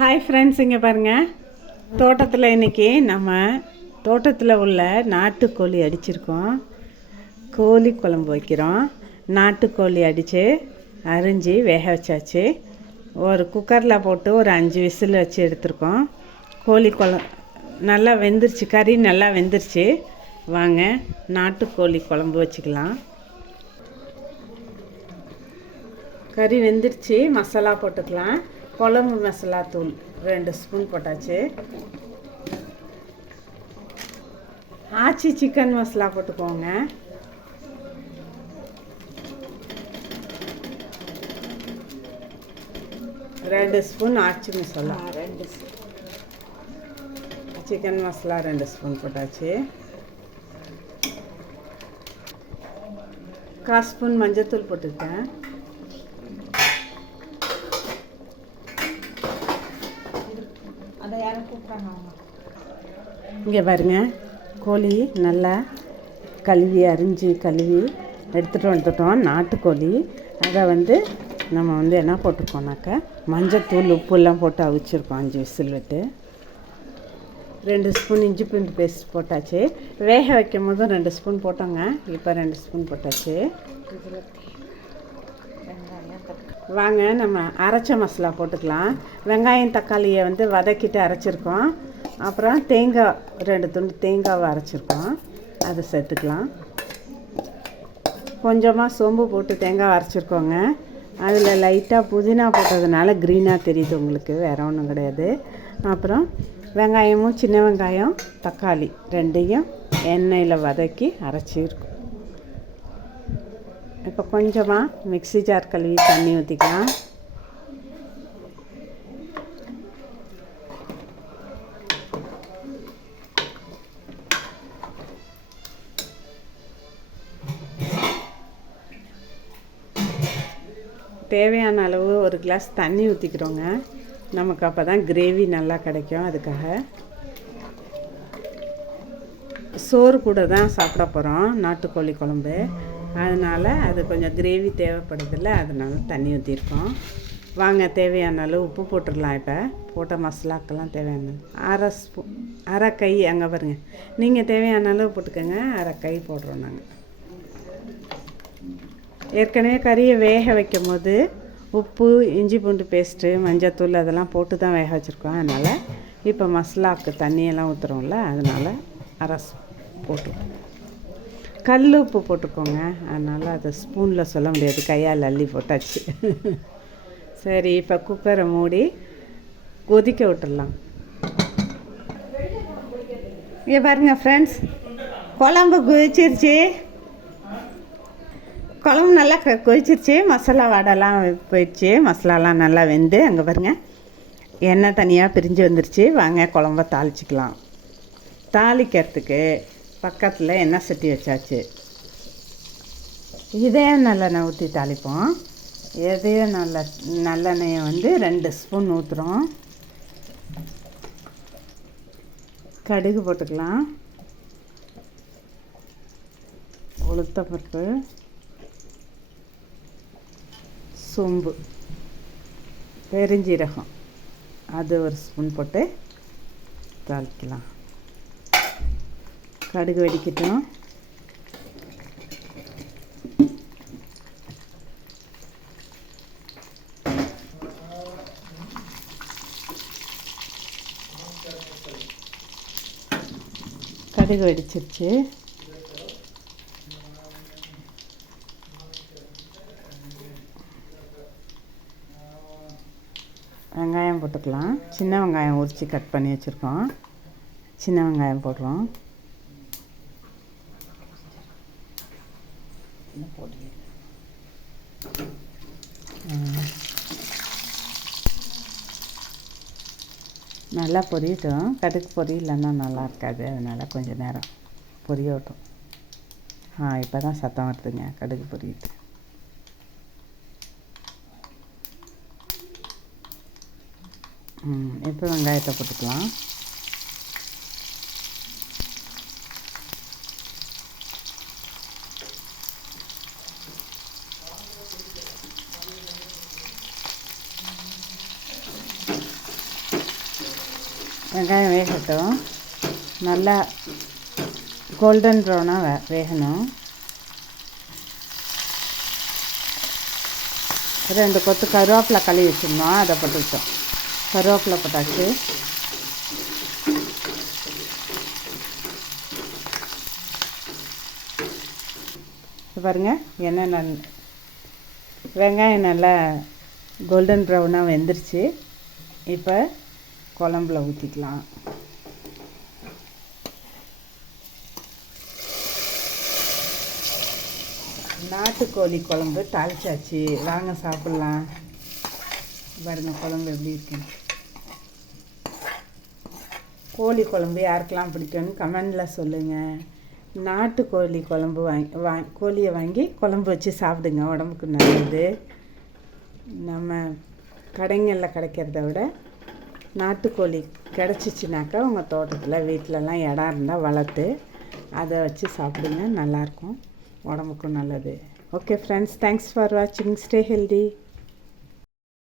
Hi friends, இங்கே பாருங்கள். தோட்டத்தில் இன்றைக்கி நம்ம தோட்டத்தில் உள்ள நாட்டுக்கோழி அடிச்சிருக்கோம். கோழி குழம்பு வைக்கிறோம். நாட்டுக்கோழி அடித்து அரிஞ்சு வேக வச்சாச்சு. ஒரு குக்கரில் போட்டு ஒரு 5 விசில் வச்சு எடுத்துருக்கோம். கோழி நல்லா வெந்துருச்சு, கறி நல்லா வெந்துருச்சு. வாங்க நாட்டுக்கோழி குழம்பு வச்சுக்கலாம். கறி வெந்துருச்சு, மசாலா போட்டுக்கலாம். குழம்பு மசாலா தூள் 2 ஸ்பூன் போட்டாச்சு. ஆச்சி சிக்கன் மசாலா போட்டுக்கோங்க. ரெண்டு ஸ்பூன் ஆச்சி மசாலா, சிக்கன் மசாலா 2 ஸ்பூன் போட்டாச்சு. 1/4 ஸ்பூன் மஞ்சத்தூள் போட்டுருக்கேன். இங்கே பாருங்க, கோழி நல்லா அரிஞ்சு கழுவி எடுத்துகிட்டு வந்துட்டோம். நாட்டுக்கோழி அதை நம்ம என்ன போட்டிருக்கோம்னாக்கா மஞ்சத்தூள் உப்புலாம் போட்டு அவிச்சிருக்கோம். 5 விசில் விட்டு 2 ஸ்பூன் இஞ்சி பூண்டு பேஸ்ட் போட்டாச்சு. வேக வைக்கும் போதும் 2 ஸ்பூன் போட்டோங்க. இப்போ 2 ஸ்பூன் போட்டாச்சு. வாங்க நம்ம அரைச்ச மசாலா போட்டுக்கலாம். வெங்காயம் தக்காளியை வதக்கிட்டு அரைச்சிருக்கோம். அப்புறம் தேங்காய் 2 துண்டு தேங்காவை அரைச்சிருக்கோம், அதை சேர்த்துக்கலாம். கொஞ்சமாக சோம்பு போட்டு தேங்காய் அரைச்சிருக்கோங்க. அதில் லைட்டாக புதினா போட்டதுனால க்ரீனாக தெரியுது உங்களுக்கு, வேறு ஒன்றும் கிடையாது. அப்புறம் வெங்காயமும் சின்ன வெங்காயம் தக்காளி 2யும் எண்ணெயில் வதக்கி அரைச்சிருக்கோம். இப்போ கொஞ்சமாக மிக்ஸி ஜார் கழுவி தண்ணி ஊற்றிக்கலாம். தேவையான அளவு 1 கிளாஸ் தண்ணி ஊற்றிக்கிறோங்க. நமக்கு அப்போ தான் கிரேவி நல்லா கிடைக்கும். அதுக்காக சோறு கூட தான் சாப்பிட போகிறோம் நாட்டுக்கோழி குழம்பு. அதனால் அது கொஞ்சம் கிரேவி தேவைப்படுதில்ல, அதனால தண்ணி ஊற்றிருக்கோம். வாங்க தேவையான அளவு உப்பு போட்டுடலாம். இப்போ போட்ட மசாலாக்கெல்லாம் தேவையான அரை கை அங்கே பாருங்கள். நீங்கள் தேவையான அளவு போட்டுக்கோங்க. அரை கை போடுறோம் நாங்கள். ஏற்கனவே கறியை வேக வைக்கும் போது உப்பு, இஞ்சி பூண்டு பேஸ்ட்டு, மஞ்சத்தூள் அதெல்லாம் போட்டு தான் வேக வச்சுருக்கோம். அதனால் இப்போ மசாலாவுக்கு தண்ணியெல்லாம் ஊற்றுறோம்ல, அதனால் அரை போட்டுருக்கோம். கல் உப்பு போட்டுக்கோங்க. அதனால் அதை ஸ்பூனில் சொல்ல முடியாது, கையால் அள்ளி போட்டாச்சு. சரி, இப்போ குக்கரை மூடி கொதிக்க விட்டுடலாம். இங்கே பாருங்கள் ஃப்ரெண்ட்ஸ், குழம்பு கொதிச்சிருச்சு. குழம்பு நல்லா கொதிச்சிருச்சு. மசாலா வாடெல்லாம் போயிடுச்சு. மசாலாலாம் நல்லா வெந்து அங்கே பாருங்கள் எண்ணெய் தனியாக பிரிஞ்சு வந்துருச்சு. வாங்க குழம்ப தாளிச்சிக்கலாம். தாளிக்கிறதுக்கு பக்கத்தில் எண்ணெய் சட்டி வச்சாச்சு. இதே நல்லெண்ணெய் ஊற்றி தாளிப்போம். எதையும் நல்லெண்ணெயை 2 ஸ்பூன் ஊற்றுறோம். கடுகு போட்டுக்கலாம். உளுத்தப்பருப்பு, சோம்பு, பெருஞ்சீரகம் அது 1 ஸ்பூன் போட்டு தாளிக்கலாம். கடுகு வெடிக்கட்டும். கடுகு வெடிச்சிருச்சு. வெங்காயம் போட்டுக்கலாம். சின்ன வெங்காயம் உரித்து கட் பண்ணி வச்சுருக்கோம். சின்ன வெங்காயம் போடுறோம். நல்லா பொரியட்டும். கடுகு பொரியலன்னா நல்லா இருக்காது, அதனால் கொஞ்சம் நேரம் பொரியட்டும். இப்போ தான் சத்தம் வருதுங்க, கடுகு பொரியிட்டு. இப்போ வெங்காயத்தை போட்டுக்கலாம். வெங்காயம் வேகட்டும். நல்லா கோல்டன் ப்ரௌனாக வேகணும். 2 கொத்து கருவேப்பிலை கழுவி வச்சுருந்தோம், அதை போட்டுக்கிட்டோம். கருவேப்பிலை போட்டாச்சு. பாருங்கள், எண்ணெய் வெங்காயம் நல்லா கோல்டன் ப்ரௌனாக வெந்துருச்சு. இப்போ குழம்புல ஊற்றிக்கலாம். நாட்டுக்கோழி குழம்பு தாளிச்சாச்சு. வாங்க சாப்பிட்லாம். பாருங்க குழம்பு எப்படி இருக்கு. கோழி குழம்பு யாருக்கெல்லாம் பிடிக்கும்னு கமெண்டில் சொல்லுங்கள். நாட்டுக்கோழி குழம்பு கோழியை வாங்கி குழம்பு வச்சு சாப்பிடுங்க, உடம்புக்கு நல்லது. நம்ம கடைங்களில் கிடைக்கிறத விட நாட்டுக்கோழி கிடச்சிச்சினாக்கா உங்கள் தோட்டத்தில் வீட்டிலலாம் இடம் இருந்தால் வளர்த்து அதை வச்சு சாப்பிடுங்க, நல்லாயிருக்கும், உடம்புக்கும் நல்லது. ஓகே ஃப்ரெண்ட்ஸ், தேங்க்ஸ் ஃபார் வாட்சிங். Stay healthy.